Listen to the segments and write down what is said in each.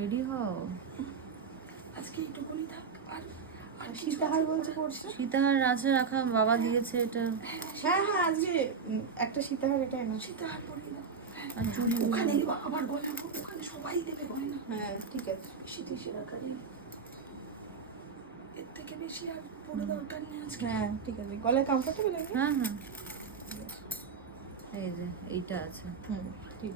Ready হও। আজকে এইটুকুনি থাক। আর সীতাহার বলছে পড়ছে। সীতাহার আছে রাখা, বাবা দিয়েছে এটা। হ্যাঁ হ্যাঁ, আজকে একটা সীতাহার এটা না। সীতাহার পরিয়ে দাও। আর চুড়ি ওখানে আবার গয়না, ওখানে সবাই দেবে গয়না। হ্যাঁ ঠিক আছে। শীতের আকারে এর থেকে বেশি আর পরে দরকার নেই আজকে। হ্যাঁ ঠিক আছে, গলায় কমফোর্টেবল লাগে। হ্যাঁ হ্যাঁ, এই যে এইটা আছে। ঠিক।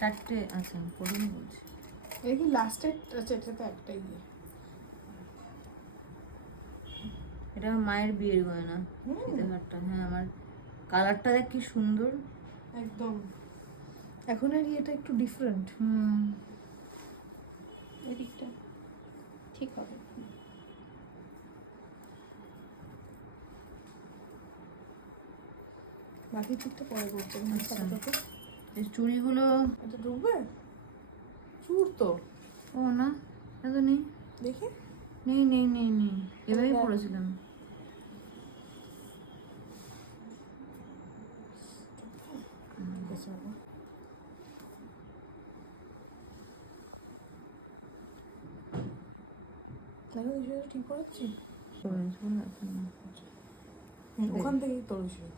চারটে আছে, পড়ুন বলছি। এই কি লাস্টের? আচ্ছা, এটা তো একটাই দিয়ে। এটা আমার মায়ের বিয়ের গয়না, সীতাহারটা। হ্যাঁ, আমার কালারটা দেখ কি সুন্দর একদম। এখন আর এটা একটু ডিফারেন্ট। এদিকটা ঠিক হবে। বাকি ঠিকটা পরে করছে। এই চুড়িগুলো এটা ঢুকবে চুর তো। ও না, এত নেই, দেখি। নেই নেই নেই নেই, এভাবেই পড়েছিলাম। ঠিক করাচ্ছি। পড়েছিল এখন না। ওখান থেকেই তোর শুরু।